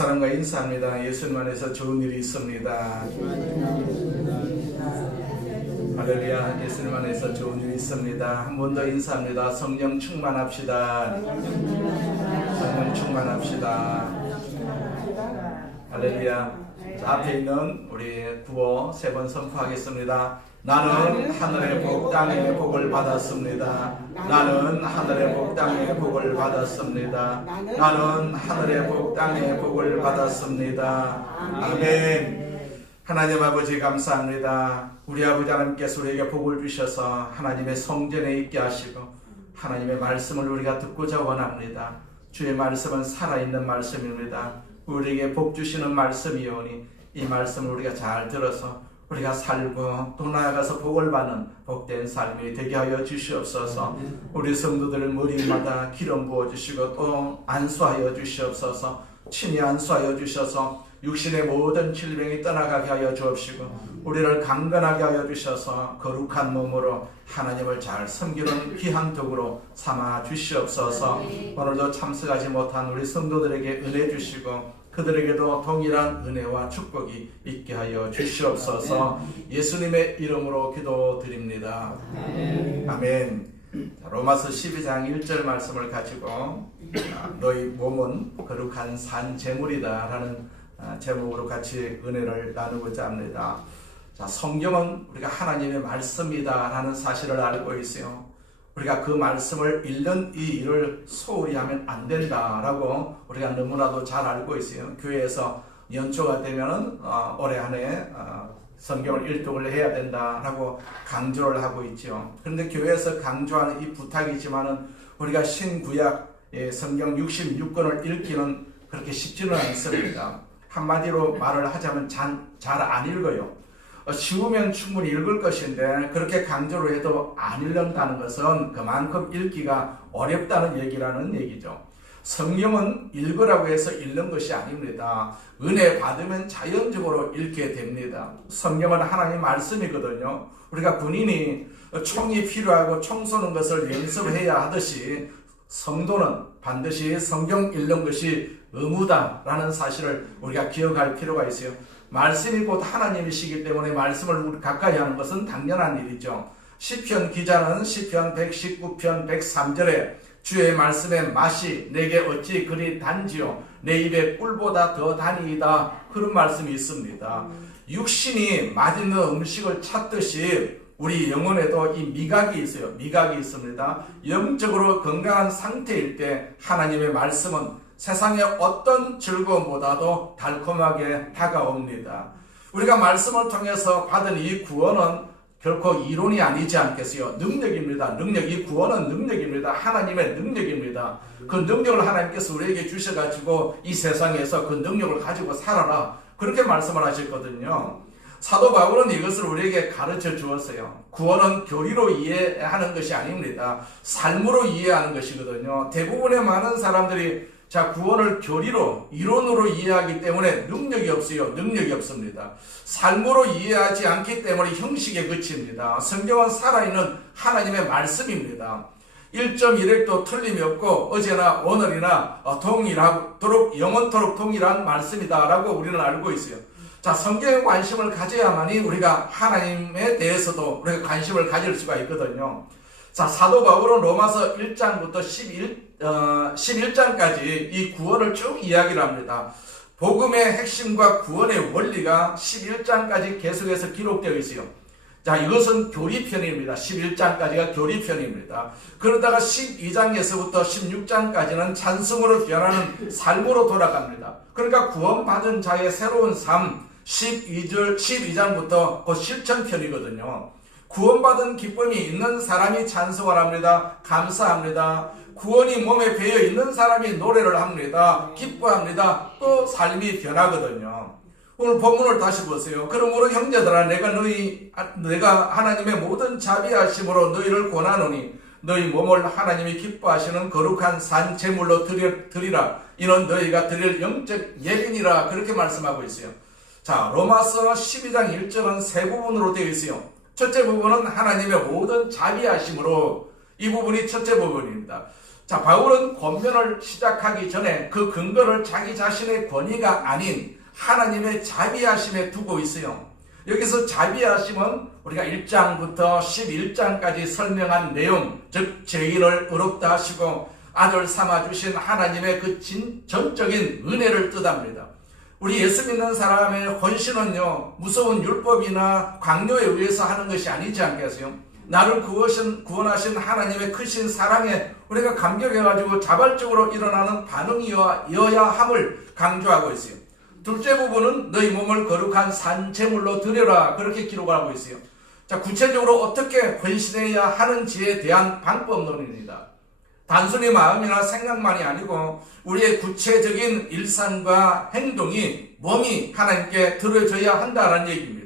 사람과 인사합니다. 예수님 안에서 좋은 일이 있습니다. 할렐루야. 예수님 안에서 좋은 일이 있습니다. 한 번 더 인사합니다. 성령 충만합시다. 성령 충만합시다. 할렐루야. 앞에 있는 우리 구호 세 번 선포하겠습니다. 나는 하늘의 복 땅의 복을 받았습니다. 나는 하늘의 복 땅의 복을 받았습니다. 나는 하늘의 복 땅의 복을 받았습니다. 아멘. 하나님 아버지 감사합니다. 우리 아버지 하나님께서 우리에게 복을 주셔서 하나님의 성전에 있게 하시고 하나님의 말씀을 우리가 듣고자 원합니다. 주의 말씀은 살아있는 말씀입니다. 우리에게 복 주시는 말씀이오니 이 말씀을 우리가 잘 들어서 우리가 살고 또 나아가서 복을 받는 복된 삶이 되게 하여 주시옵소서. 우리 성도들 머리마다 기름 부어주시고 또 안수하여 주시옵소서. 친히 안수하여 주셔서 육신의 모든 질병이 떠나가게 하여 주옵시고 우리를 강건하게 하여 주셔서 거룩한 몸으로 하나님을 잘 섬기는 귀한 덕으로 삼아 주시옵소서. 오늘도 참석하지 못한 우리 성도들에게 은혜 주시고 그들에게도 동일한 은혜와 축복이 있게 하여 주시옵소서. 예수님의 이름으로 기도드립니다. 아멘. 로마서 12장 1절 말씀을 가지고 너희 몸은 거룩한 산 제물이다 라는 제목으로 같이 은혜를 나누고자 합니다. 자, 성경은 우리가 하나님의 말씀이다 라는 사실을 알고 있어요. 우리가 그 말씀을 읽는 이 일을 소홀히 하면 안 된다라고 우리가 너무나도 잘 알고 있어요. 교회에서 연초가 되면은 올해 한 해 성경을 일독을 해야 된다라고 강조를 하고 있죠. 그런데 교회에서 강조하는 이 부탁이지만은 우리가 신구약 성경 66권을 읽기는 그렇게 쉽지는 않습니다. 한마디로 말을 하자면 잘 안 읽어요. 쉬우면 충분히 읽을 것인데 그렇게 강조를 해도 안 읽는다는 것은 그만큼 읽기가 어렵다는 얘기라는 얘기죠. 성경은 읽으라고 해서 읽는 것이 아닙니다. 은혜 받으면 자연적으로 읽게 됩니다. 성경은 하나님 말씀이거든요. 우리가 군인이 총이 필요하고 총 쏘는 것을 연습해야 하듯이 성도는 반드시 성경 읽는 것이 의무다라는 사실을 우리가 기억할 필요가 있어요. 말씀이 곧 하나님이시기 때문에 말씀을 가까이 하는 것은 당연한 일이죠. 시편 기자는 시편 119편 103절에 주의 말씀의 맛이 내게 어찌 그리 단지요 내 입에 꿀보다 더 다니이다 그런 말씀이 있습니다. 육신이 맛있는 음식을 찾듯이 우리 영혼에도 이 미각이 있어요. 미각이 있습니다. 영적으로 건강한 상태일 때 하나님의 말씀은 세상의 어떤 즐거움보다도 달콤하게 다가옵니다. 우리가 말씀을 통해서 받은 이 구원은 결코 이론이 아니지 않겠어요? 능력입니다. 이 구원은 능력입니다. 하나님의 능력입니다. 그 능력을 하나님께서 우리에게 주셔가지고 이 세상에서 그 능력을 가지고 살아라. 그렇게 말씀을 하셨거든요. 사도 바울은 이것을 우리에게 가르쳐 주었어요. 구원은 교리로 이해하는 것이 아닙니다. 삶으로 이해하는 것이거든요. 대부분의 많은 사람들이 구원을 교리로, 이론으로 이해하기 때문에 능력이 없어요. 능력이 없습니다. 삶으로 이해하지 않기 때문에 형식에 그칩니다. 성경은 살아있는 하나님의 말씀입니다. 1.1획도 틀림이 없고 어제나 오늘이나 동일하도록 영원토록 동일한 말씀이다라고 우리는 알고 있어요. 자, 성경에 관심을 가져야만이 우리가 하나님에 대해서도 우리가 관심을 가질 수가 있거든요. 자, 사도 바울은 로마서 1장부터 11장까지 이 구원을 쭉 이야기를 합니다. 복음의 핵심과 구원의 원리가 11장까지 계속해서 기록되어 있어요. 자, 이것은 교리편입니다. 11장까지가 교리편입니다. 그러다가 12장에서부터 16장까지는 찬송으로 변하는 삶으로 돌아갑니다. 그러니까 구원받은 자의 새로운 삶, 12장부터 곧 실천편이거든요. 구원받은 기쁨이 있는 사람이 찬송을 합니다. 감사합니다. 구원이 몸에 배어 있는 사람이 노래를 합니다. 기뻐합니다. 또 삶이 변하거든요. 오늘 본문을 다시 보세요. 그러므로 형제들아 내가 하나님의 모든 자비하심으로 너희를 권하노니 너희 몸을 하나님이 기뻐하시는 거룩한 산 제물로 드리라. 이는 너희가 드릴 영적 예배니라. 그렇게 말씀하고 있어요. 자, 로마서 12장 1절은 세 부분으로 되어 있어요. 첫째 부분은 하나님의 모든 자비하심으로, 이 부분이 첫째 부분입니다. 자, 바울은 권면을 시작하기 전에 그 근거를 자기 자신의 권위가 아닌 하나님의 자비하심에 두고 있어요. 여기서 자비하심은 우리가 1장부터 11장까지 설명한 내용, 즉 죄인을 의롭다 하시고 아들 삼아주신 하나님의 그 전적인 은혜를 뜻합니다. 우리 예수 믿는 사람의 헌신은요, 무서운 율법이나 강요에 의해서 하는 것이 아니지 않겠어요? 나를 구원하신 하나님의 크신 사랑에 우리가 감격해가지고 자발적으로 일어나는 반응이어야 함을 강조하고 있어요. 둘째 부분은 너희 몸을 거룩한 산제물로 드려라, 그렇게 기록을 하고 있어요. 자, 구체적으로 어떻게 헌신해야 하는지에 대한 방법론입니다. 단순히 마음이나 생각만이 아니고 우리의 구체적인 일상과 행동이 몸이 하나님께 드려져야 한다는 얘기입니다.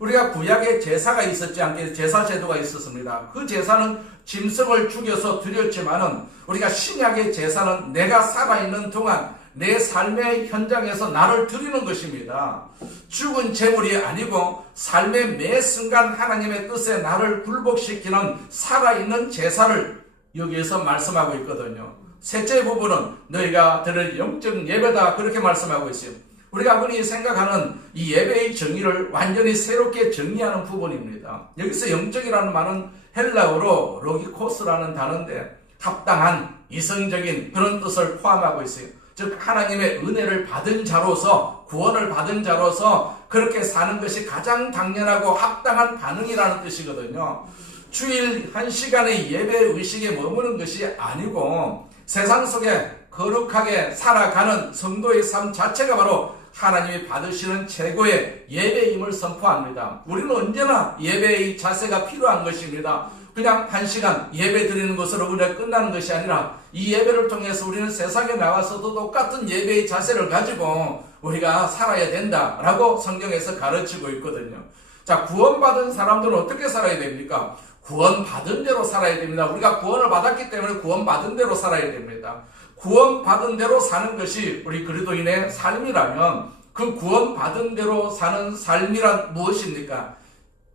우리가 구약에 제사가 있었지 않게 제사 제도가 있었습니다. 그 제사는 짐승을 죽여서 드렸지만은 우리가 신약의 제사는 내가 살아있는 동안 내 삶의 현장에서 나를 드리는 것입니다. 죽은 제물이 아니고 삶의 매 순간 하나님의 뜻에 나를 굴복시키는 살아있는 제사를 여기에서 말씀하고 있거든요. 셋째 부분은 너희가 드릴 영적 예배다, 그렇게 말씀하고 있어요. 우리가 흔히 생각하는 이 예배의 정의를 완전히 새롭게 정의하는 부분입니다. 여기서 영적이라는 말은 헬라어로 로기코스라는 단어인데 합당한, 이성적인 그런 뜻을 포함하고 있어요. 즉 하나님의 은혜를 받은 자로서, 구원을 받은 자로서 그렇게 사는 것이 가장 당연하고 합당한 반응이라는 뜻이거든요. 주일 1시간의 예배 의식에 머무는 것이 아니고 세상 속에 거룩하게 살아가는 성도의 삶 자체가 바로 하나님이 받으시는 최고의 예배임을 선포합니다. 우리는 언제나 예배의 자세가 필요한 것입니다. 그냥 1시간 예배 드리는 것으로 우리가 끝나는 것이 아니라 이 예배를 통해서 우리는 세상에 나와서도 똑같은 예배의 자세를 가지고 우리가 살아야 된다라고 성경에서 가르치고 있거든요. 자, 구원받은 사람들은 어떻게 살아야 됩니까? 구원받은 대로 살아야 됩니다. 우리가 구원을 받았기 때문에 구원받은 대로 살아야 됩니다. 구원받은 대로 사는 것이 우리 그리스도인의 삶이라면 그 구원받은 대로 사는 삶이란 무엇입니까?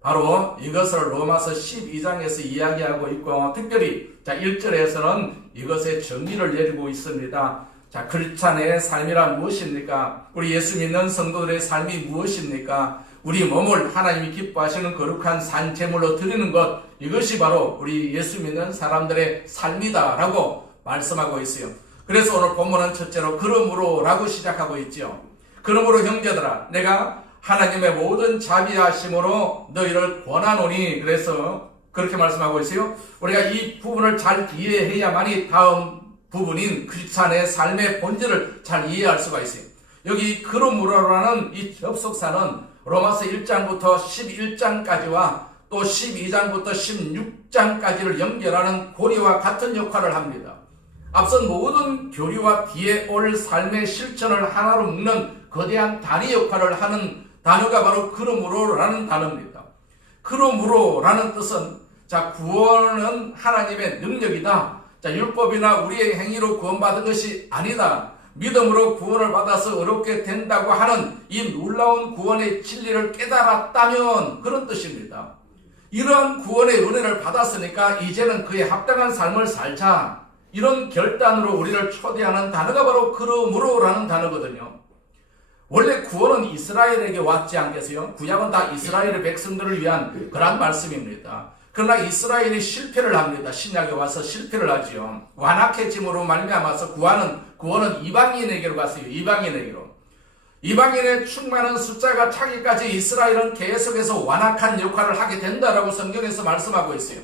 바로 이것을 로마서 12장에서 이야기하고 있고 특별히 1절에서는 이것의 정의를 내리고 있습니다. 자, 크리스찬의 삶이란 무엇입니까? 우리 예수 믿는 성도들의 삶이 무엇입니까? 우리 몸을 하나님이 기뻐하시는 거룩한 산제물로 드리는 것, 이것이 바로 우리 예수 믿는 사람들의 삶이다라고 말씀하고 있어요. 그래서 오늘 본문은 첫째로 그러므로 라고 시작하고 있죠. 그러므로 형제들아, 내가 하나님의 모든 자비하심으로 너희를 권하노니, 그래서 그렇게 말씀하고 있어요. 우리가 이 부분을 잘 이해해야만이 다음 부분인 크리스찬의 삶의 본질을 잘 이해할 수가 있어요. 여기 그러므로라는 이 접속사는 로마서 1장부터 11장까지와 또 12장부터 16장까지를 연결하는 고리와 같은 역할을 합니다. 앞선 모든 교리와 뒤에 올 삶의 실천을 하나로 묶는 거대한 다리 역할을 하는 단어가 바로 그러므로라는 단어입니다. 그러므로라는 뜻은 구원은 하나님의 능력이다. 율법이나 우리의 행위로 구원받은 것이 아니다. 믿음으로 구원을 받아서 의롭게 된다고 하는 이 놀라운 구원의 진리를 깨달았다면, 그런 뜻입니다. 이러한 구원의 은혜를 받았으니까 이제는 그에 합당한 삶을 살자, 이런 결단으로 우리를 초대하는 단어가 바로 그러므로라는 단어거든요. 원래 구원은 이스라엘에게 왔지 않겠어요? 구약은 다 이스라엘의 백성들을 위한 그런 말씀입니다. 그러나 이스라엘이 실패를 합니다. 신약에 와서 실패를 하지요. 완악해짐으로 말미암아서 구원은 이방인에게로 갔어요. 이방인에게로. 이방인의 충만한 숫자가 차기까지 이스라엘은 계속해서 완악한 역할을 하게 된다라고 성경에서 말씀하고 있어요.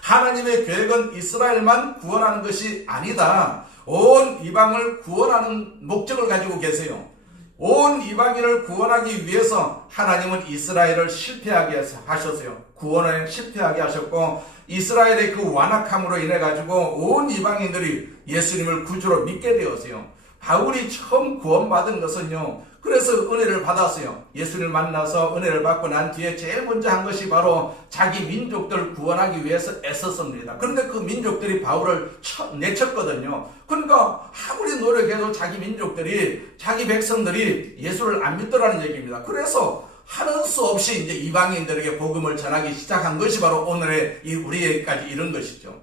하나님의 계획은 이스라엘만 구원하는 것이 아니다. 온 이방을 구원하는 목적을 가지고 계세요. 온 이방인을 구원하기 위해서 하나님은 이스라엘을 실패하게 하셨어요. 구원을 실패하게 하셨고 이스라엘의 그 완악함으로 인해 가지고 온 이방인들이 예수님을 구주로 믿게 되었어요. 바울이 처음 구원받은 것은요, 그래서 은혜를 받았어요. 예수님을 만나서 은혜를 받고 난 뒤에 제일 먼저 한 것이 바로 자기 민족들을 구원하기 위해서 애썼습니다. 그런데 그 민족들이 바울을 내쳤거든요. 그러니까 아무리 노력해도 자기 민족들이, 자기 백성들이 예수를 안 믿더라는 얘기입니다. 그래서 하는 수 없이 이제 이방인들에게 복음을 전하기 시작한 것이 바로 오늘의 우리에게까지 이런 것이죠.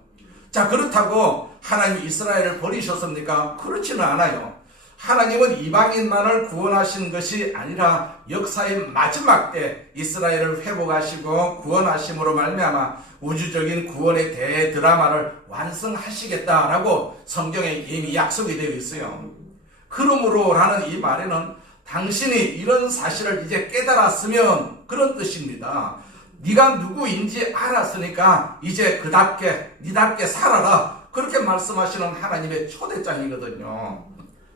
자, 그렇다고 하나님이 이스라엘을 버리셨습니까? 그렇지는 않아요. 하나님은 이방인만을 구원하신 것이 아니라 역사의 마지막 때 이스라엘을 회복하시고 구원하심으로 말미암아 우주적인 구원의 대드라마를 완성하시겠다라고 성경에 이미 약속이 되어 있어요. 그러므로 라는 이 말에는 당신이 이런 사실을 이제 깨달았으면 그런 뜻입니다. 네가 누구인지 알았으니까 이제 그답게 니답게 살아라, 그렇게 말씀하시는 하나님의 초대장이거든요.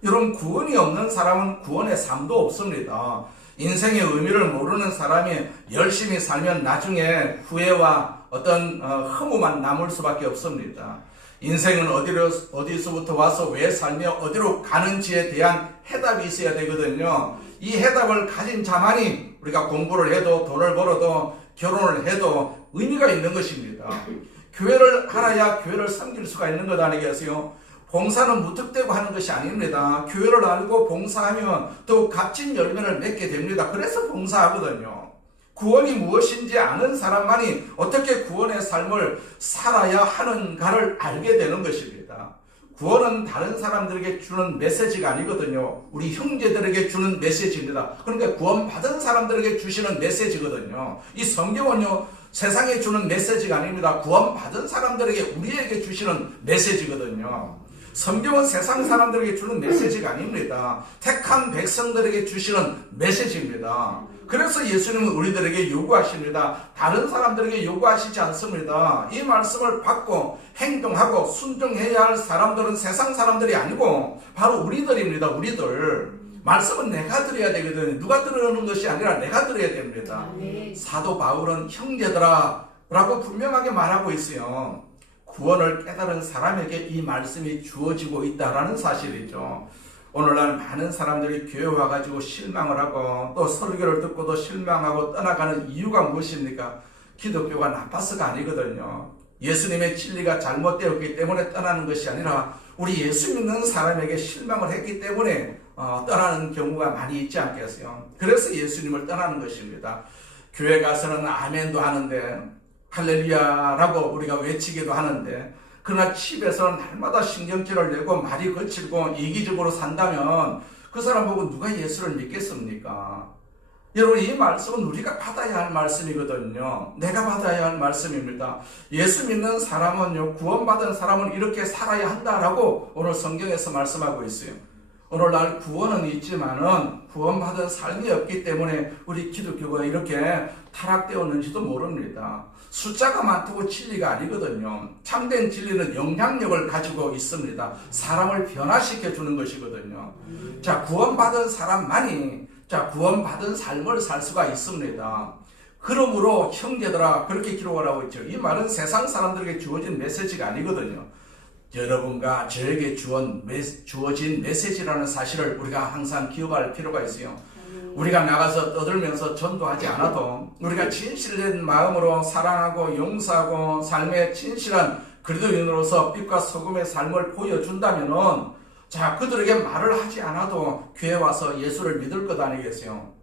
여러분, 구원이 없는 사람은 구원의 삶도 없습니다. 인생의 의미를 모르는 사람이 열심히 살면 나중에 후회와 어떤 허무만 남을 수밖에 없습니다. 인생은 어디서부터 와서 왜 살며 어디로 가는지에 대한 해답이 있어야 되거든요. 이 해답을 가진 자만이 우리가 공부를 해도 돈을 벌어도 결혼을 해도 의미가 있는 것입니다. 교회를 알아야 교회를 섬길 수가 있는 것 아니겠어요? 봉사는 무턱대고 하는 것이 아닙니다. 교회를 알고 봉사하면 또 값진 열매를 맺게 됩니다. 그래서 봉사하거든요. 구원이 무엇인지 아는 사람만이 어떻게 구원의 삶을 살아야 하는가를 알게 되는 것입니다. 구원은 다른 사람들에게 주는 메시지가 아니거든요. 우리 형제들에게 주는 메시지입니다. 그러니까 구원받은 사람들에게 주시는 메시지거든요. 이 성경은요, 세상에 주는 메시지가 아닙니다. 구원받은 사람들에게 우리에게 주시는 메시지거든요. 성경은 세상 사람들에게 주는 메시지가 아닙니다. 택한 백성들에게 주시는 메시지입니다. 그래서 예수님은 우리들에게 요구하십니다. 다른 사람들에게 요구하시지 않습니다. 이 말씀을 받고 행동하고 순종해야 할 사람들은 세상 사람들이 아니고 바로 우리들입니다. 우리들. 말씀은 내가 드려야 되거든요. 누가 들으는 것이 아니라 내가 드려야 됩니다. 사도 바울은 형제들아 라고 분명하게 말하고 있어요. 구원을 깨달은 사람에게 이 말씀이 주어지고 있다라는 사실이죠. 오늘날 많은 사람들이 교회 와가지고 실망을 하고 또 설교를 듣고도 실망하고 떠나가는 이유가 무엇입니까? 기독교가 나빠서가 아니거든요. 예수님의 진리가 잘못되었기 때문에 떠나는 것이 아니라 우리 예수 믿는 사람에게 실망을 했기 때문에 떠나는 경우가 많이 있지 않겠어요? 그래서 예수님을 떠나는 것입니다. 교회 가서는 아멘도 하는데 할렐루야라고 우리가 외치기도 하는데, 그러나 집에서는 날마다 신경질을 내고 말이 거칠고 이기적으로 산다면 그 사람 보고 누가 예수를 믿겠습니까? 여러분, 이 말씀은 우리가 받아야 할 말씀이거든요. 내가 받아야 할 말씀입니다. 예수 믿는 사람은요, 구원받은 사람은 이렇게 살아야 한다라고 오늘 성경에서 말씀하고 있어요. 오늘날 구원은 있지만은 구원받은 삶이 없기 때문에 우리 기독교가 이렇게 타락되었는지도 모릅니다. 숫자가 많다고 진리가 아니거든요. 참된 진리는 영향력을 가지고 있습니다. 사람을 변화시켜 주는 것이거든요. 자, 구원받은 사람만이 구원받은 삶을 살 수가 있습니다. 그러므로 형제들아, 그렇게 기록을 하고 있죠. 이 말은 세상 사람들에게 주어진 메시지가 아니거든요. 여러분과 저에게 주어진 메시지라는 사실을 우리가 항상 기억할 필요가 있어요. 우리가 나가서 떠들면서 전도하지 않아도 우리가 진실된 마음으로 사랑하고 용서하고 삶의 진실한 그리스도인으로서 빛과 소금의 삶을 보여준다면은, 자, 그들에게 말을 하지 않아도 교회 와서 예수를 믿을 것 아니겠어요?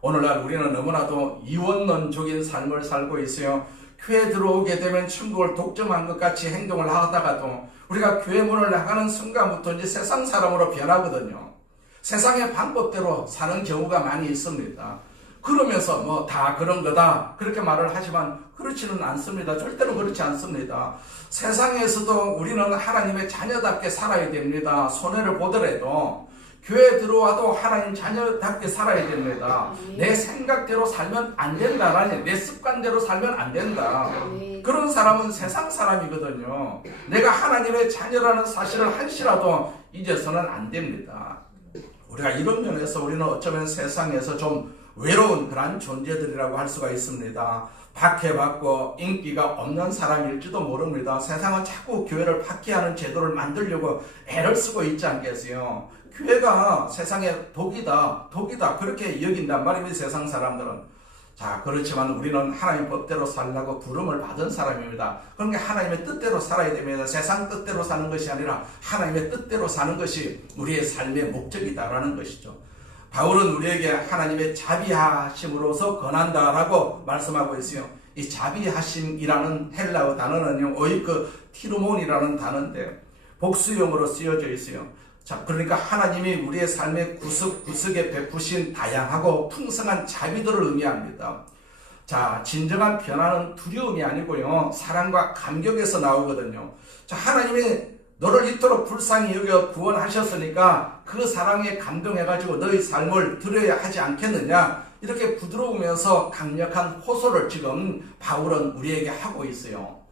오늘날 우리는 너무나도 이원론적인 삶을 살고 있어요. 교회 들어오게 되면 천국을 독점한 것 같이 행동을 하다가도 우리가 교회 문을 나가는 순간부터 이제 세상 사람으로 변하거든요. 세상의 방법대로 사는 경우가 많이 있습니다. 그러면서 뭐 다 그런 거다 그렇게 말을 하지만 그렇지는 않습니다. 절대로 그렇지 않습니다. 세상에서도 우리는 하나님의 자녀답게 살아야 됩니다. 손해를 보더라도 교회 들어와도 하나님 자녀답게 살아야 됩니다. 내 생각대로 살면 안 된다라니, 내 습관대로 살면 안 된다. 그런 사람은 세상 사람이거든요. 내가 하나님의 자녀라는 사실을 한시라도 잊어서는 안 됩니다. 우리가 이런 면에서 우리는 어쩌면 세상에서 좀 외로운 그런 존재들이라고 할 수가 있습니다. 박해받고 인기가 없는 사람일지도 모릅니다. 세상은 자꾸 교회를 박해하는 제도를 만들려고 애를 쓰고 있지 않겠어요? 교회가 세상의 독이다 그렇게 여긴단 말입니다. 세상 사람들은. 자, 그렇지만 우리는 하나님 법대로 살라고 부름을 받은 사람입니다. 그러니까 하나님의 뜻대로 살아야 됩니다. 세상 뜻대로 사는 것이 아니라 하나님의 뜻대로 사는 것이 우리의 삶의 목적이다라는 것이죠. 바울은 우리에게 하나님의 자비하심으로서 권한다라고 말씀하고 있어요. 이 자비하심이라는 헬라어 단어는요, 오이크 티르몬이라는 단어인데요, 복수용어로 쓰여져 있어요. 자, 그러니까 하나님이 우리의 삶의 구석구석에 베푸신 다양하고 풍성한 자비들을 의미합니다. 자, 진정한 변화는 두려움이 아니고요, 사랑과 감격에서 나오거든요. 자, 하나님이 너를 이토록 불쌍히 여겨 구원하셨으니까 그 사랑에 감동해가지고 너의 삶을 드려야 하지 않겠느냐, 이렇게 부드러우면서 강력한 호소를 지금 바울은 우리에게 하고 있어요.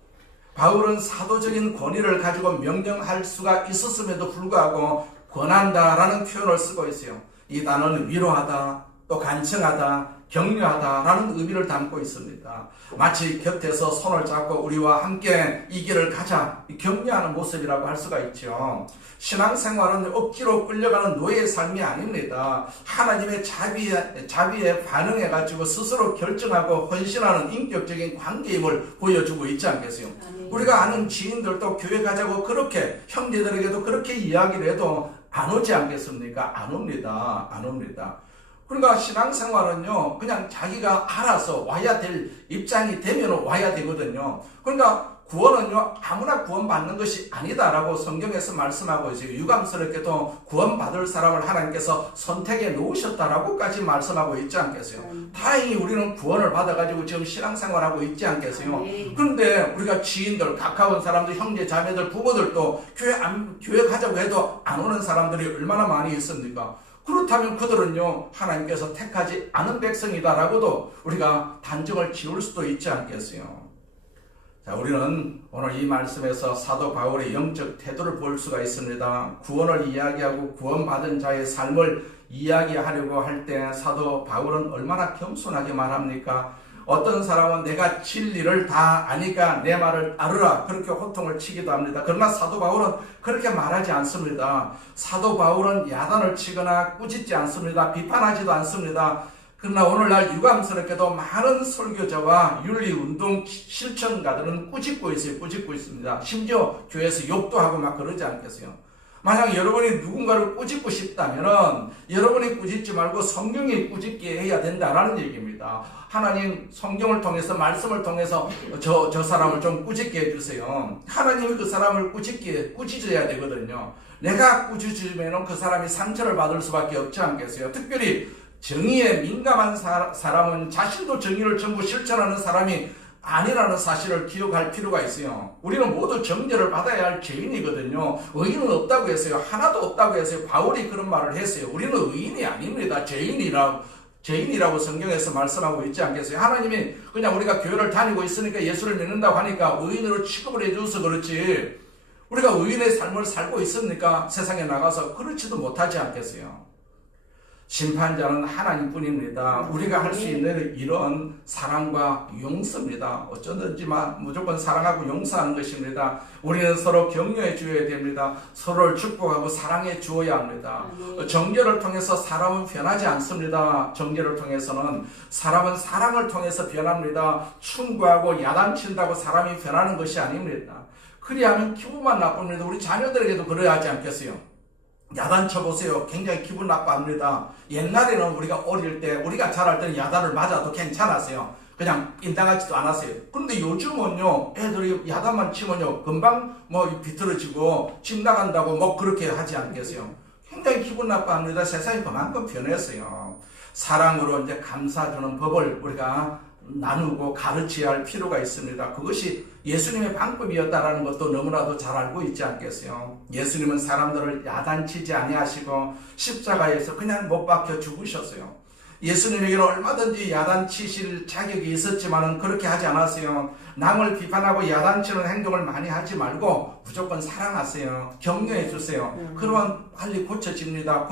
바울은 사도적인 권위를 가지고 명령할 수가 있었음에도 불구하고 권한다라는 표현을 쓰고 있어요. 이 단어는 위로하다, 또 간청하다, 격려하다라는 의미를 담고 있습니다. 마치 곁에서 손을 잡고 우리와 함께 이 길을 가자, 격려하는 모습이라고 할 수가 있죠. 신앙생활은 억지로 끌려가는 노예의 삶이 아닙니다. 하나님의 자비에 반응해가지고 스스로 결정하고 헌신하는 인격적인 관계임을 보여주고 있지 않겠어요? 우리가 아는 지인들도 교회 가자고 그렇게, 형제들에게도 그렇게 이야기를 해도 안 오지 않겠습니까? 안 옵니다. 안 옵니다. 그러니까 신앙생활은요, 그냥 자기가 알아서 와야 될 입장이 되면 와야 되거든요. 그러니까 구원은요, 아무나 구원받는 것이 아니다라고 성경에서 말씀하고 있어요. 유감스럽게도 구원받을 사람을 하나님께서 선택해 놓으셨다라고까지 말씀하고 있지 않겠어요? 다행히 우리는 구원을 받아가지고 지금 신앙생활하고 있지 않겠어요? 그런데 우리가 지인들, 가까운 사람들, 형제, 자매들, 부모들도 교회 가자고 해도 안 오는 사람들이 얼마나 많이 있습니까? 그렇다면 그들은요, 하나님께서 택하지 않은 백성이다라고도 우리가 단정을 지을 수도 있지 않겠어요? 자, 우리는 오늘 이 말씀에서 사도 바울의 영적 태도를 볼 수가 있습니다. 구원을 이야기하고 구원받은 자의 삶을 이야기하려고 할 때 사도 바울은 얼마나 겸손하게 말합니까? 어떤 사람은 내가 진리를 다 아니까 내 말을 따르라, 그렇게 호통을 치기도 합니다. 그러나 사도 바울은 그렇게 말하지 않습니다. 사도 바울은 야단을 치거나 꾸짖지 않습니다. 비판하지도 않습니다. 그러나 오늘날 유감스럽게도 많은 설교자와 윤리운동 실천가들은 꾸짖고 있어요. 꾸짖고 있습니다. 심지어 교회에서 욕도 하고 막 그러지 않겠어요? 만약 여러분이 누군가를 꾸짖고 싶다면 여러분이 꾸짖지 말고 성경이 꾸짖게 해야 된다라는 얘기입니다. 하나님 성경을 통해서, 말씀을 통해서 저 사람을 좀 꾸짖게 해주세요. 하나님이 그 사람을 꾸짖어야 되거든요. 내가 꾸짖으면 그 사람이 상처를 받을 수밖에 없지 않겠어요? 특별히 정의에 민감한 사람은 자신도 정의를 전부 실천하는 사람이 아니라는 사실을 기억할 필요가 있어요. 우리는 모두 정죄를 받아야 할 죄인이거든요. 의인은 없다고 했어요. 하나도 없다고 했어요. 바울이 그런 말을 했어요. 우리는 의인이 아닙니다. 죄인이라고 성경에서 말씀하고 있지 않겠어요? 하나님이 그냥 우리가 교회를 다니고 있으니까, 예수를 믿는다고 하니까 의인으로 취급을 해줘서 그렇지, 우리가 의인의 삶을 살고 있으니까 세상에 나가서 그렇지도 못하지 않겠어요? 심판자는 하나님뿐입니다. 우리가 할 수 있는 일은 사랑과 용서입니다. 어쩌든지 무조건 사랑하고 용서하는 것입니다. 우리는 서로 격려해 주어야 됩니다. 서로를 축복하고 사랑해 주어야 합니다. 정죄를 통해서 사람은 변하지 않습니다. 정죄를 통해서는 사람은 사랑을 통해서 변합니다. 충고하고 야단친다고 사람이 변하는 것이 아닙니다. 그리하면 기분만 나쁩니다. 우리 자녀들에게도 그래야 하지 않겠어요? 야단 쳐보세요. 굉장히 기분 나빠합니다. 옛날에는 우리가 어릴 때, 우리가 자랄 때는 야단을 맞아도 괜찮았어요. 그냥 인당하지도 않았어요. 그런데 요즘은요, 애들이 야단만 치면요, 금방 비틀어지고 집 나간다고 그렇게 하지 않겠어요? 굉장히 기분 나빠합니다. 세상이 그만큼 변했어요. 사랑으로 이제 감싸주는 법을 우리가 나누고 가르쳐야 할 필요가 있습니다. 그것이 예수님의 방법이었다라는 것도 너무나도 잘 알고 있지 않겠어요? 예수님은 사람들을 야단치지 아니하시고 십자가에서 그냥 못 박혀 죽으셨어요. 예수님에게는 얼마든지 야단치실 자격이 있었지만 그렇게 하지 않았어요. 남을 비판하고 야단치는 행동을 많이 하지 말고 무조건 사랑하세요. 격려해 주세요. 그러면 빨리 고쳐집니다.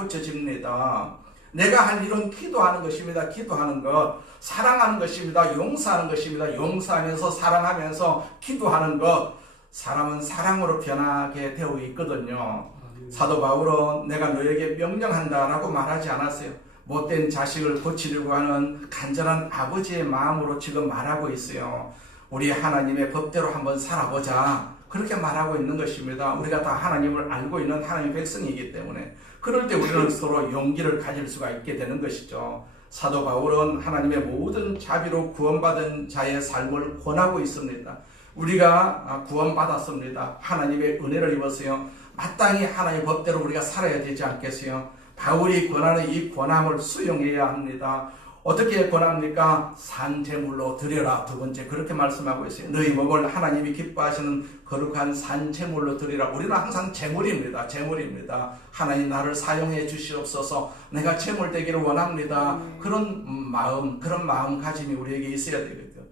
내가 할 일은 기도하는 것입니다. 기도하는 것. 사랑하는 것입니다. 용서하는 것입니다. 용서하면서 사랑하면서 기도하는 것. 사람은 사랑으로 변하게 되어 있거든요. 사도 바울은 내가 너에게 명령한다라고 말하지 않았어요. 못된 자식을 고치려고 하는 간절한 아버지의 마음으로 지금 말하고 있어요. 우리 하나님의 법대로 한번 살아보자. 그렇게 말하고 있는 것입니다. 우리가 다 하나님을 알고 있는 하나님의 백성이기 때문에 그럴 때 우리는 서로 용기를 가질 수가 있게 되는 것이죠. 사도 바울은 하나님의 모든 자비로 구원받은 자의 삶을 권하고 있습니다. 우리가 구원받았습니다. 하나님의 은혜를 입었어요. 마땅히 하나님의 법대로 우리가 살아야 되지 않겠어요? 바울이 권하는 이 권함을 수용해야 합니다. 어떻게 권합니까? 산제물로 드려라. 두 번째 그렇게 말씀하고 있어요. 너희 몸을 하나님이 기뻐하시는 거룩한 산제물로 드리라. 우리는 항상 제물입니다. 제물입니다. 하나님 나를 사용해 주시옵소서. 내가 제물 되기를 원합니다. 그런 마음가짐이 우리에게 있어야 되거든요.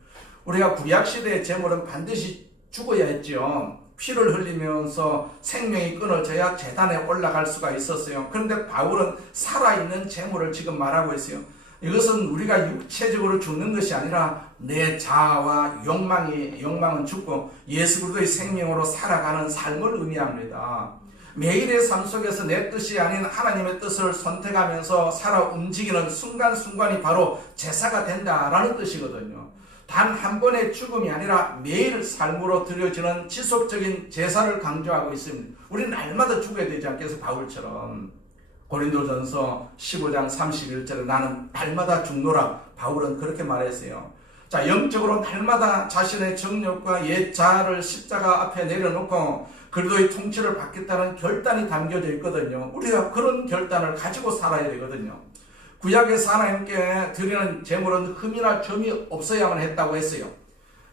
우리가 구약시대의 제물은 반드시 죽어야 했죠. 피를 흘리면서 생명이 끊어져야 제단에 올라갈 수가 있었어요. 그런데 바울은 살아있는 제물을 지금 말하고 있어요. 이것은 우리가 육체적으로 죽는 것이 아니라 내 자아와 욕망은 죽고 예수 그리스도의 생명으로 살아가는 삶을 의미합니다. 매일의 삶 속에서 내 뜻이 아닌 하나님의 뜻을 선택하면서 살아 움직이는 순간순간이 바로 제사가 된다라는 뜻이거든요. 단 한 번의 죽음이 아니라 매일 삶으로 드려지는 지속적인 제사를 강조하고 있습니다. 우리는 날마다 죽어야 되지 않겠어요? 바울처럼. 고린도전서 15장 31절에 나는 날마다 죽노라. 바울은 그렇게 말했어요. 자, 영적으로 날마다 자신의 정욕과 옛 자아를 십자가 앞에 내려놓고 그리스도의 통치를 받겠다는 결단이 담겨져 있거든요. 우리가 그런 결단을 가지고 살아야 되거든요. 구약에서 하나님께 드리는 제물은 흠이나 점이 없어야만 했다고 했어요.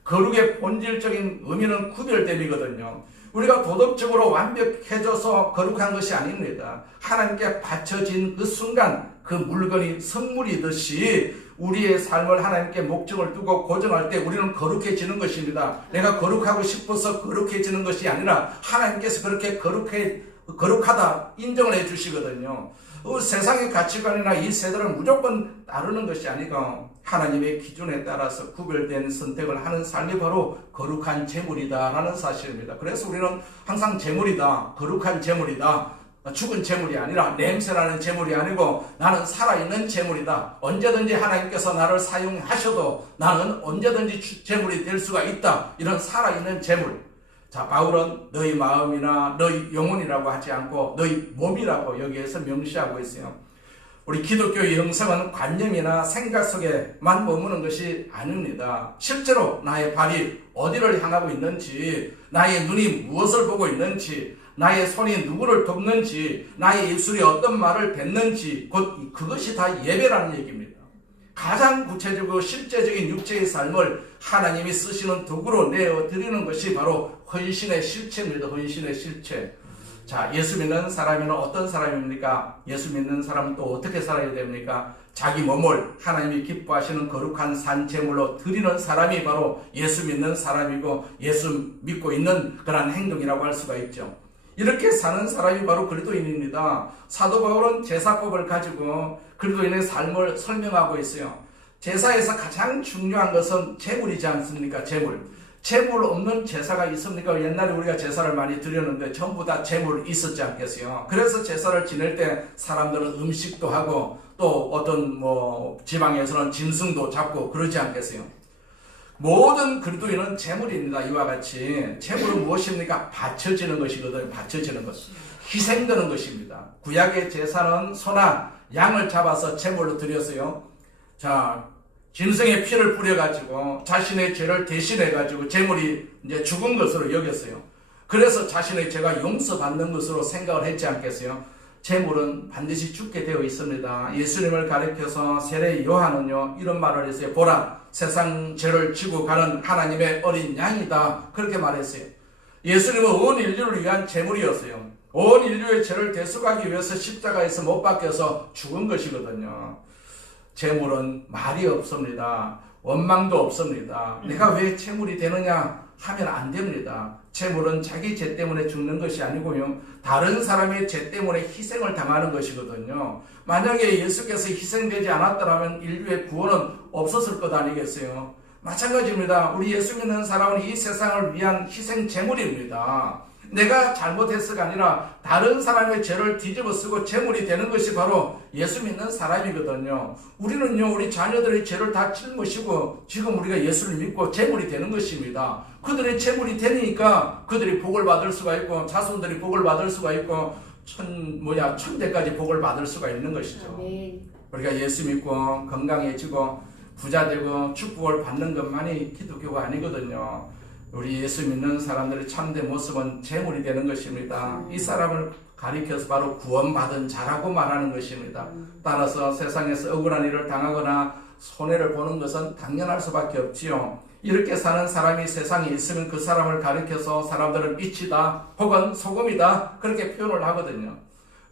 거룩의 본질적인 의미는 구별됨이거든요. 우리가 도덕적으로 완벽해져서 거룩한 것이 아닙니다. 하나님께 바쳐진 그 순간 그 물건이 선물이듯이 우리의 삶을 하나님께 목적을 두고 고정할 때 우리는 거룩해지는 것입니다. 내가 거룩하고 싶어서 거룩해지는 것이 아니라 하나님께서 그렇게 거룩하다 인정을 해 주시거든요. 세상의 가치관이나 이 세대를 무조건 따르는 것이 아니고 하나님의 기준에 따라서 구별된 선택을 하는 삶이 바로 거룩한 제물이다라는 사실입니다. 그래서 우리는 항상 제물이다, 거룩한 제물이다, 죽은 제물이 아니라 냄새나는 제물이 아니고 나는 살아있는 제물이다. 언제든지 하나님께서 나를 사용하셔도 나는 언제든지 제물이 될 수가 있다. 이런 살아있는 제물. 자, 바울은 너희 마음이나 너희 영혼이라고 하지 않고 너희 몸이라고 여기에서 명시하고 있어요. 우리 기독교의 영성은 관념이나 생각 속에만 머무는 것이 아닙니다. 실제로 나의 발이 어디를 향하고 있는지, 나의 눈이 무엇을 보고 있는지, 나의 손이 누구를 돕는지, 나의 입술이 어떤 말을 뱉는지, 곧 그것이 다 예배라는 얘기입니다. 가장 구체적이고 실제적인 육체의 삶을 하나님이 쓰시는 도구로 내어드리는 것이 바로 헌신의 실체입니다. 헌신의 실체. 자, 예수 믿는 사람은 어떤 사람입니까? 예수 믿는 사람은 또 어떻게 살아야 됩니까? 자기 몸을 하나님이 기뻐하시는 거룩한 산제물로 드리는 사람이 바로 예수 믿는 사람이고 예수 믿고 있는 그런 행동이라고 할 수가 있죠. 이렇게 사는 사람이 바로 그리스도인입니다. 사도 바울은 제사법을 가지고 그리스도인의 삶을 설명하고 있어요. 제사에서 가장 중요한 것은 제물이지 않습니까? 제물 없는 제사가 있습니까? 옛날에 우리가 제사를 많이 드렸는데 전부 다 제물 있었지 않겠어요? 그래서 제사를 지낼 때 사람들은 음식도 하고 또 어떤 지방에서는 짐승도 잡고 그러지 않겠어요? 모든 그리스도인은 제물입니다. 이와 같이 제물은 무엇입니까? 바쳐지는 것이거든요. 바쳐지는 것. 희생되는 것입니다. 구약의 제사는 소나 양을 잡아서 제물로 드렸어요. 자, 짐승의 피를 뿌려가지고 자신의 죄를 대신해가지고 제물이 이제 죽은 것으로 여겼어요. 그래서 자신의 죄가 용서받는 것으로 생각을 했지 않겠어요? 제물은 반드시 죽게 되어 있습니다. 예수님을 가리켜서 세례 요한은요 이런 말을 했어요. 보라, 세상 죄를 지고 가는 하나님의 어린 양이다. 그렇게 말했어요. 예수님은 온 인류를 위한 제물이었어요. 온 인류의 죄를 대속하기 위해서 십자가에서 못 박혀서 죽은 것이거든요. 제물은 말이 없습니다. 원망도 없습니다. 내가 왜 제물이 되느냐 하면 안 됩니다. 제물은 자기 죄 때문에 죽는 것이 아니고요. 다른 사람의 죄 때문에 희생을 당하는 것이거든요. 만약에 예수께서 희생되지 않았더라면 인류의 구원은 없었을 것 아니겠어요? 마찬가지입니다. 우리 예수 믿는 사람은 이 세상을 위한 희생 제물입니다. 내가 잘못해서가 아니라 다른 사람의 죄를 뒤집어 쓰고 제물이 되는 것이 바로 예수 믿는 사람이거든요. 우리는요, 우리 자녀들의 죄를 다 짊어지고 지금 우리가 예수를 믿고 제물이 되는 것입니다. 그들의 제물이 되니까 그들이 복을 받을 수가 있고 자손들이 복을 받을 수가 있고 천대까지 복을 받을 수가 있는 것이죠. 우리가 예수 믿고 건강해지고 부자 되고 축복을 받는 것만이 기독교가 아니거든요. 우리 예수 믿는 사람들의 참된 모습은 재물이 되는 것입니다. 이 사람을 가리켜서 바로 구원받은 자라고 말하는 것입니다. 따라서 세상에서 억울한 일을 당하거나 손해를 보는 것은 당연할 수밖에 없지요. 이렇게 사는 사람이 세상에 있으면 그 사람을 가리켜서 사람들은 빛이다 혹은 소금이다 그렇게 표현을 하거든요.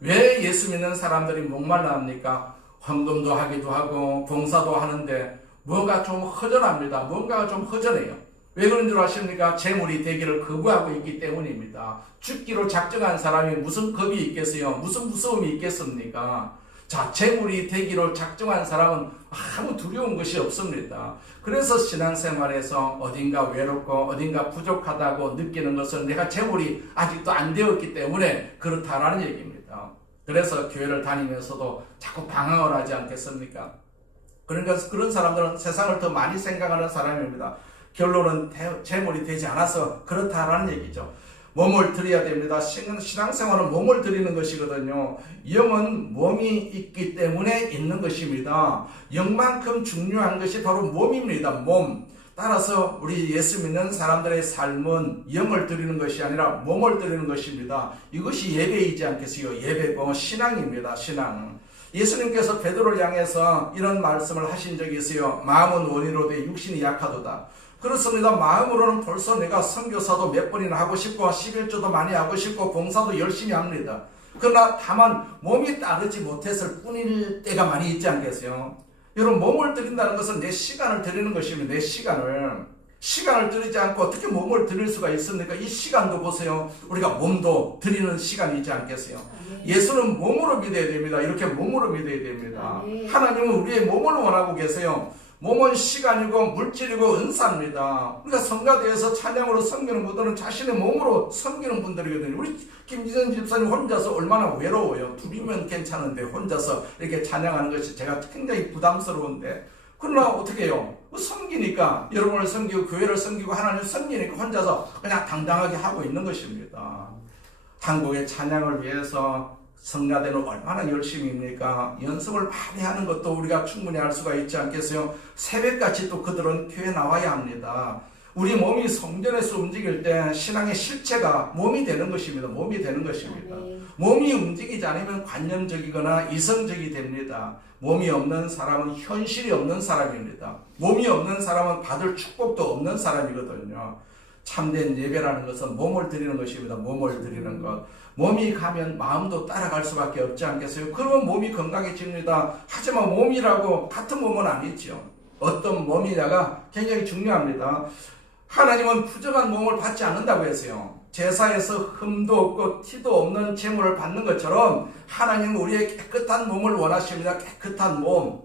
왜 예수 믿는 사람들이 목말라 합니까? 헌금도 하기도 하고 봉사도 하는데 뭔가 좀 허전합니다. 뭔가가 좀 허전해요. 왜 그런 줄 아십니까? 재물이 되기를 거부하고 있기 때문입니다. 죽기로 작정한 사람이 무슨 겁이 있겠어요? 무슨 무서움이 있겠습니까? 자, 재물이 되기로 작정한 사람은 아무 두려운 것이 없습니다. 그래서 신앙생활에서 어딘가 외롭고 어딘가 부족하다고 느끼는 것은 내가 재물이 아직도 안 되었기 때문에 그렇다라는 얘기입니다. 그래서 교회를 다니면서도 자꾸 방황을 하지 않겠습니까? 그러니까 그런 사람들은 세상을 더 많이 생각하는 사람입니다. 결론은 재물이 되지 않아서 그렇다라는 얘기죠. 몸을 드려야 됩니다. 신앙생활은 몸을 드리는 것이거든요. 영은 몸이 있기 때문에 있는 것입니다. 영만큼 중요한 것이 바로 몸입니다. 몸. 따라서 우리 예수 믿는 사람들의 삶은 영을 드리는 것이 아니라 몸을 드리는 것입니다. 이것이 예배이지 않겠어요? 예배고 신앙입니다. 신앙. 예수님께서 베드로를 향해서 이런 말씀을 하신 적이 있어요. 마음은 원이로되 육신이 약하도다. 그렇습니다. 마음으로는 벌써 내가 선교사도 몇 번이나 하고 싶고 11조도 많이 하고 싶고 봉사도 열심히 합니다. 그러나 다만 몸이 따르지 못했을 뿐일 때가 많이 있지 않겠어요? 여러분, 몸을 드린다는 것은 내 시간을 드리는 것입니다. 내 시간을 드리지 않고 어떻게 몸을 드릴 수가 있습니까? 이 시간도 보세요. 우리가 몸도 드리는 시간이지 않겠어요? 예수는 몸으로 믿어야 됩니다. 이렇게 몸으로 믿어야 됩니다. 하나님은 우리의 몸을 원하고 계세요. 몸은 시간이고 물질이고 은사입니다. 우리가 성가대에서 찬양으로 섬기는 분들은 자신의 몸으로 섬기는 분들이거든요. 우리 김지선 집사님 혼자서 얼마나 외로워요. 둘이면 괜찮은데 혼자서 이렇게 찬양하는 것이 제가 굉장히 부담스러운데, 그러나 어떻게 해요? 섬기니까, 여러분을 섬기고 교회를 섬기고 하나님을 섬기니까 혼자서 그냥 당당하게 하고 있는 것입니다. 한국의 찬양을 위해서 성가대는 얼마나 열심입니까? 연습을 많이 하는 것도 우리가 충분히 알 수가 있지 않겠어요? 새벽같이 또 그들은 교회에 나와야 합니다. 우리 몸이 성전에서 움직일 때 신앙의 실체가 몸이 되는 것입니다. 몸이 되는 것입니다. 몸이 움직이지 않으면 관념적이거나 이성적이 됩니다. 몸이 없는 사람은 현실이 없는 사람입니다. 몸이 없는 사람은 받을 축복도 없는 사람이거든요. 참된 예배라는 것은 몸을 드리는 것입니다. 몸을 드리는 것. 몸이 가면 마음도 따라갈 수밖에 없지 않겠어요? 그러면 몸이 건강해집니다. 하지만 몸이라고 같은 몸은 아니죠. 어떤 몸이냐가 굉장히 중요합니다. 하나님은 부정한 몸을 받지 않는다고 했어요. 제사에서 흠도 없고 티도 없는 제물을 받는 것처럼 하나님은 우리의 깨끗한 몸을 원하십니다. 깨끗한 몸.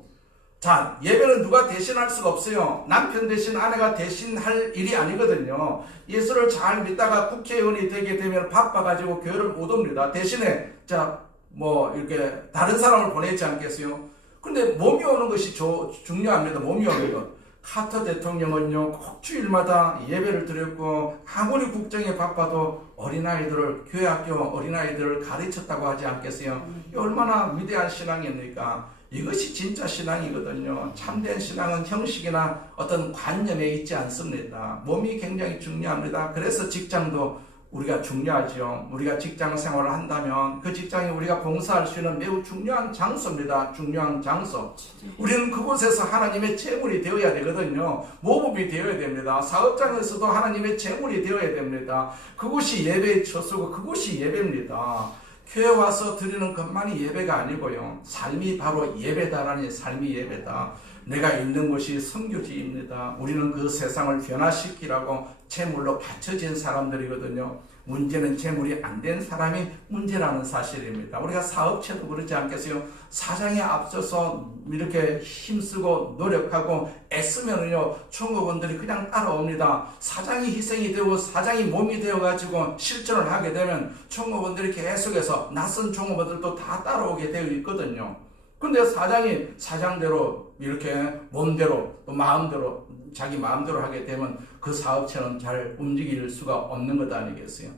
자, 예배는 누가 대신할 수가 없어요. 남편 대신 아내가 대신할 일이 아니거든요. 예수를 잘 믿다가 국회의원이 되게 되면 바빠가지고 교회를 못 옵니다. 대신에 이렇게 다른 사람을 보내지 않겠어요? 근데 몸이 오는 것이 중요합니다. 몸이 오는 것. 카터 대통령은요, 꼭 주일마다 예배를 드렸고, 아무리 국정에 바빠도 어린아이들을, 교회학교 어린아이들을 가르쳤다고 하지 않겠어요? 얼마나 위대한 신앙입니까? 이것이 진짜 신앙이거든요. 참된 신앙은 형식이나 어떤 관념에 있지 않습니다. 몸이 굉장히 중요합니다. 그래서 직장도 우리가 중요하죠. 우리가 직장 생활을 한다면 그 직장이 우리가 봉사할 수 있는 매우 중요한 장소입니다. 중요한 장소. 우리는 그곳에서 하나님의 재물이 되어야 되거든요. 모범이 되어야 됩니다. 사업장에서도 하나님의 재물이 되어야 됩니다. 그곳이 예배의 처소고 그곳이 예배입니다. 교회 와서 드리는 것만이 예배가 아니고요. 삶이 바로 예배다라니, 삶이 예배다. 내가 있는 곳이 선교지입니다. 우리는 그 세상을 변화시키라고 재물로 받쳐진 사람들이거든요. 문제는 재물이 안 된 사람이 문제라는 사실입니다. 우리가 사업체도 그렇지 않겠어요? 사장에 앞서서 이렇게 힘쓰고 노력하고 애쓰면은요, 총무원들이 그냥 따라옵니다. 사장이 희생이 되고 사장이 몸이 되어가지고 실천을 하게 되면 총무원들이 계속해서 낯선 총무원들도 다 따라오게 되어 있거든요. 근데 사장이 사장대로 이렇게 몸대로 또 마음대로 자기 마음대로 하게 되면 그 사업체는 잘 움직일 수가 없는 것 아니겠어요?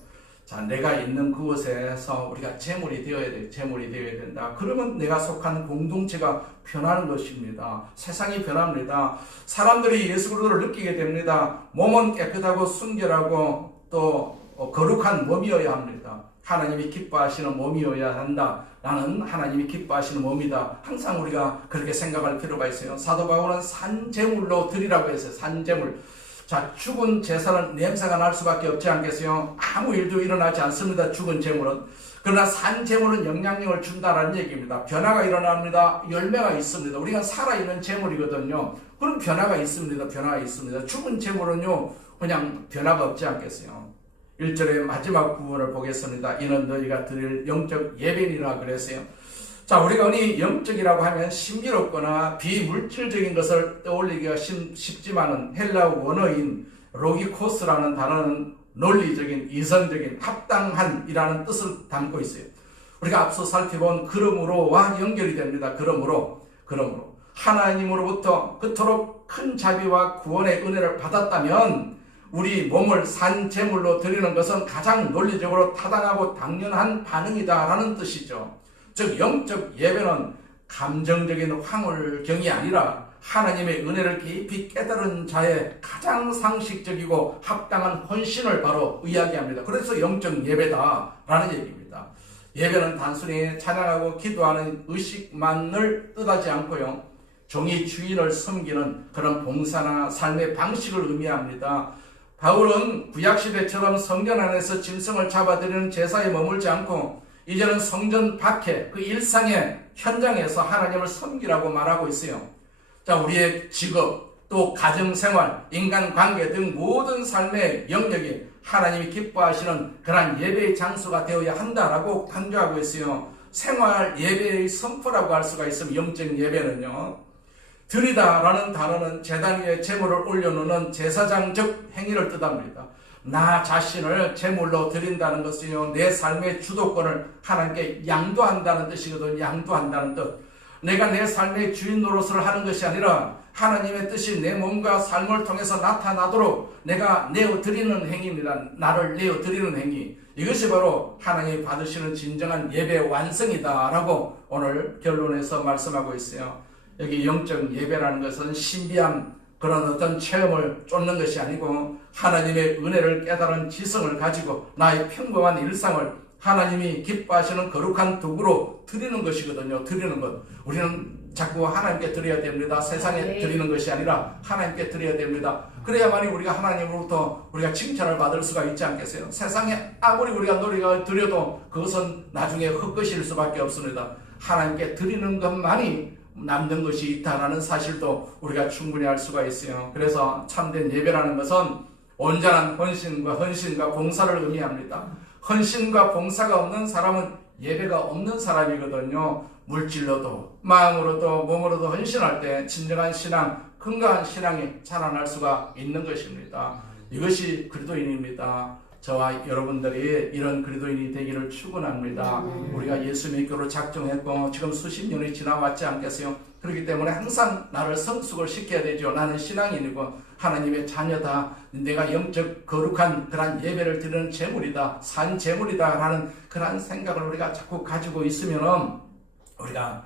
자, 내가 있는 그곳에서 우리가 제물이 되어야 돼. 제물이 되어야 된다. 그러면 내가 속한 공동체가 변하는 것입니다. 세상이 변합니다. 사람들이 예수 그리스도를 느끼게 됩니다. 몸은 깨끗하고 순결하고 또 거룩한 몸이어야 합니다. 하나님이 기뻐하시는 몸이어야 한다. 나는 하나님이 기뻐하시는 몸이다. 항상 우리가 그렇게 생각할 필요가 있어요. 사도 바울은 산제물로 드리라고 했어요. 산제물. 자, 죽은 제사는 냄새가 날 수밖에 없지 않겠어요? 아무 일도 일어나지 않습니다. 죽은 제물은. 그러나 산제물은 영향력을 준다는 얘기입니다. 변화가 일어납니다. 열매가 있습니다. 우리가 살아있는 제물이거든요. 그럼 변화가 있습니다. 변화가 있습니다. 죽은 제물은요, 그냥 변화가 없지 않겠어요? 1절의 마지막 부분을 보겠습니다. 이는 너희가 드릴 영적 예배니라 그랬어요. 자, 우리가 흔히 영적이라고 하면 신비롭거나 비물질적인 것을 떠올리기가 쉽지만은 헬라어 원어인 로기코스라는 단어는 논리적인, 이성적인, 합당한이라는 뜻을 담고 있어요. 우리가 앞서 살펴본 그러므로와 연결이 됩니다. 그러므로 하나님으로부터 그토록 큰 자비와 구원의 은혜를 받았다면 우리 몸을 산제물로 드리는 것은 가장 논리적으로 타당하고 당연한 반응이다라는 뜻이죠. 즉 영적 예배는 감정적인 황홀경이 아니라 하나님의 은혜를 깊이 깨달은 자의 가장 상식적이고 합당한 헌신을 바로 이야기합니다. 그래서 영적 예배다라는 얘기입니다. 예배는 단순히 찬양하고 기도하는 의식만을 뜻하지 않고요, 종이 주인을 섬기는 그런 봉사나 삶의 방식을 의미합니다. 바울은 구약시대처럼 성전 안에서 짐승을 잡아들이는 제사에 머물지 않고 이제는 성전 밖에 그 일상의 현장에서 하나님을 섬기라고 말하고 있어요. 자, 우리의 직업, 또 가정생활, 인간관계 등 모든 삶의 영역이 하나님이 기뻐하시는 그러한 예배의 장소가 되어야 한다라고 강조하고 있어요. 생활 예배의 선포라고 할 수가 있으면 영적 예배는요, 드리다라는 단어는 제단 위에 제물을 올려놓는 제사장적 행위를 뜻합니다. 나 자신을 제물로 드린다는 것은요, 내 삶의 주도권을 하나님께 양도한다는 뜻이거든요. 양도한다는 뜻. 내가 내 삶의 주인 노릇을 하는 것이 아니라 하나님의 뜻이 내 몸과 삶을 통해서 나타나도록 내가 내어드리는 행위입니다. 나를 내어드리는 행위. 이것이 바로 하나님이 받으시는 진정한 예배의 완성이다라고 오늘 결론에서 말씀하고 있어요. 여기 영적 예배라는 것은 신비한 그런 어떤 체험을 쫓는 것이 아니고 하나님의 은혜를 깨달은 지성을 가지고 나의 평범한 일상을 하나님이 기뻐하시는 거룩한 도구로 드리는 것이거든요. 드리는 것. 우리는 자꾸 하나님께 드려야 됩니다. 세상에 드리는 것이 아니라 하나님께 드려야 됩니다. 그래야만이 우리가 하나님으로부터 우리가 칭찬을 받을 수가 있지 않겠어요? 세상에 아무리 우리가 노력을 드려도 그것은 나중에 헛것일 수밖에 없습니다. 하나님께 드리는 것만이 남는 것이 있다라는 사실도 우리가 충분히 알 수가 있어요. 그래서 참된 예배라는 것은 온전한 헌신과 봉사를 의미합니다. 헌신과 봉사가 없는 사람은 예배가 없는 사람이거든요. 물질로도 마음으로도 몸으로도 헌신할 때 진정한 신앙, 건강한 신앙이 자라날 수가 있는 것입니다. 이것이 그리스도인입니다. 저와 여러분들이 이런 그리스도인이 되기를 축원합니다. 우리가 예수 믿기로 작정했고 지금 수십 년이 지나왔지 않겠어요? 그렇기 때문에 항상 나를 성숙을 시켜야 되죠. 나는 신앙인이고 하나님의 자녀다. 내가 영적 거룩한 그런 예배를 드리는 제물이다. 산 제물이다 라는 그런 생각을 우리가 자꾸 가지고 있으면 우리가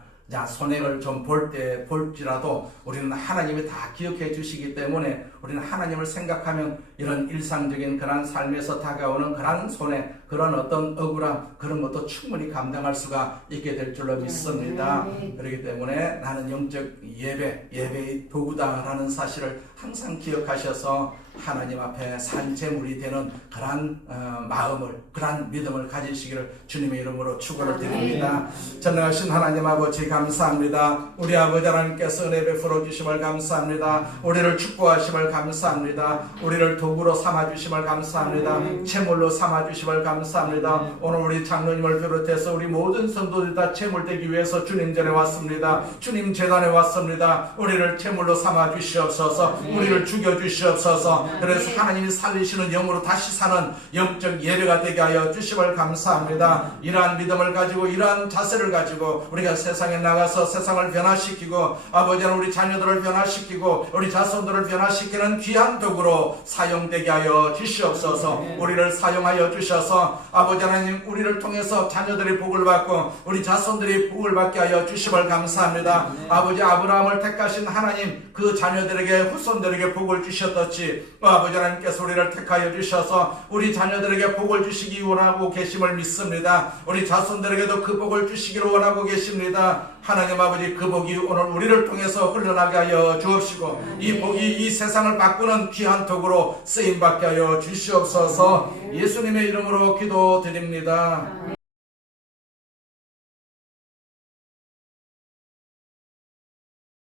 손해를 좀 볼지라도 우리는 하나님이 다 기억해 주시기 때문에 우리는 하나님을 생각하면 이런 일상적인 그런 삶에서 다가오는 그런 손해, 그런 어떤 억울함, 그런 것도 충분히 감당할 수가 있게 될 줄로 믿습니다. 그렇기 때문에 나는 영적 예배의 도구다라는 사실을 항상 기억하셔서 하나님 앞에 산제물이 되는 그러한 마음을, 그러한 믿음을 가지시기를 주님의 이름으로 축원을 드립니다. 전능하신 하나님 아버지 감사합니다. 우리 아버지 하나님께서 은혜 베풀어 주심을 감사합니다. 우리를 축복하심을 감사합니다. 우리를 도구로 삼아주심을 감사합니다. 제물로 삼아주심을 감사합니다. 오늘 우리 장로님을 비롯해서 우리 모든 성도들 다 제물되기 위해서 주님 전에 왔습니다. 주님 제단에 왔습니다. 우리를 제물로 삼아주시옵소서. 우리를 죽여주시옵소서. 그래서 하나님이 살리시는 영으로 다시 사는 영적 예배가 되게 하여 주심을 감사합니다. 이러한 믿음을 가지고 이러한 자세를 가지고 우리가 세상에 나가서 세상을 변화시키고 아버지는 우리 자녀들을 변화시키고 우리 자손들을 변화시키는 귀한 도구로 사용 사용되게 하여 주시옵소서. 우리를 사용하여 주셔서 아버지 하나님 우리를 통해서 자녀들이 복을 받고 우리 자손들이 복을 받게 하여 주심을 감사합니다. 아버지 아브라함을 택하신 하나님 그 자녀들에게 후손들에게 복을 주셨듯이 아버지 하나님께서 우리를 택하여 주셔서 우리 자녀들에게 복을 주시기 원하고 계심을 믿습니다. 우리 자손들에게도 그 복을 주시기를 원하고 계십니다. 하나님 아버지 그 복이 오늘 우리를 통해서 흘러나게 하여 주옵시고 이 복이 이 세상을 바꾸는 귀한 도구로 쓰임받게 하여 주시옵소서. 예수님의 이름으로 기도드립니다.